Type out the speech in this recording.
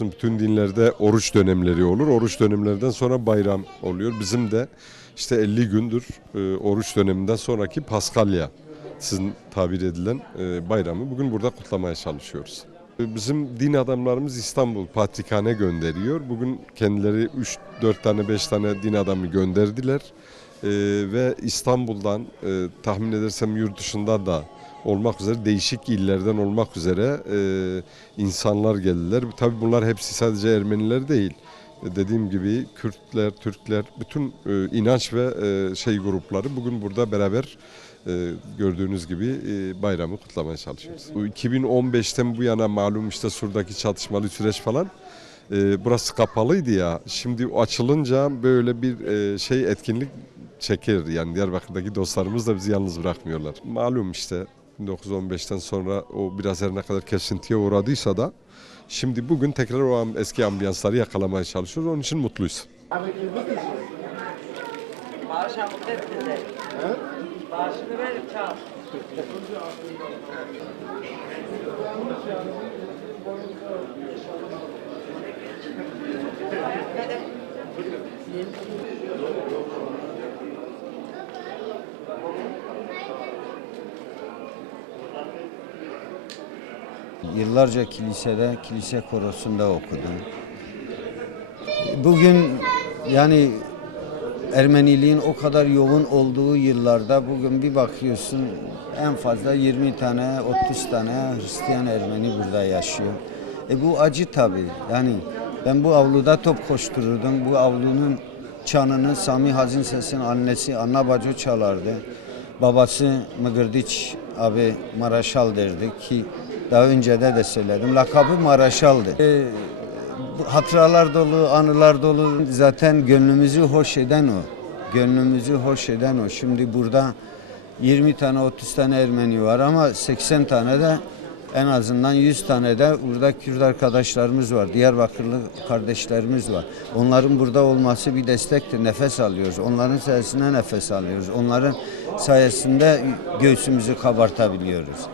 Bütün dinlerde oruç dönemleri olur. Oruç dönemlerinden sonra bayram oluyor. Bizim de işte 50 gündür e, oruç döneminden sonraki Paskalya sizin tabir edilen e, bayramı bugün burada kutlamaya çalışıyoruz. E, bizim din adamlarımız İstanbul Patrikhane gönderiyor. Bugün kendileri 3-4 tane 5 tane din adamı gönderdiler. Ee, ve İstanbul'dan e, tahmin edersem yurt dışından da olmak üzere değişik illerden olmak üzere e, insanlar geldiler. Tabii bunlar hepsi sadece Ermeniler değil. E, Dediğim gibi Kürtler, Türkler, bütün e, inanç ve e, şey grupları bugün burada beraber e, gördüğünüz gibi e, bayramı kutlamaya çalışıyoruz. Bu 2015'ten bu yana malum işte Sur'daki çatışmalı süreç falan e, burası kapalıydı ya. Şimdi açılınca böyle bir e, şey etkinlik çeker. Yani Diyarbakır'daki dostlarımız da bizi yalnız bırakmıyorlar. Malum işte 1915'ten sonra o biraz her ne kadar kesintiye uğradıysa da şimdi bugün tekrar o eski ambiyansları yakalamaya çalışıyoruz. Onun için mutluyuz. Bağışını verin çal. Yıllarca kilisede, kilise korosunda okudum. Bugün yani Ermeniliğin o kadar yoğun olduğu yıllarda bugün bir bakıyorsun en fazla 20 tane, 30 tane Hristiyan Ermeni burada yaşıyor. E bu acı tabii. Yani ben bu avluda top koştururdum. Bu avlunun çanını Sami Hazin Ses'in annesi Anna Baco çalardı. Babası Mıgırdiç abi Maraşal derdi ki daha önce de de söyledim. Lakabı Maraşal'dı. E, bu hatıralar dolu, anılar dolu. Zaten gönlümüzü hoş eden o. Gönlümüzü hoş eden o. Şimdi burada 20 tane 30 tane Ermeni var ama 80 tane de en azından 100 tane de burada Kürt arkadaşlarımız var. Diyarbakırlı kardeşlerimiz var. Onların burada olması bir destektir. Nefes alıyoruz. Onların sayesinde nefes alıyoruz. Onların sayesinde göğsümüzü kabartabiliyoruz.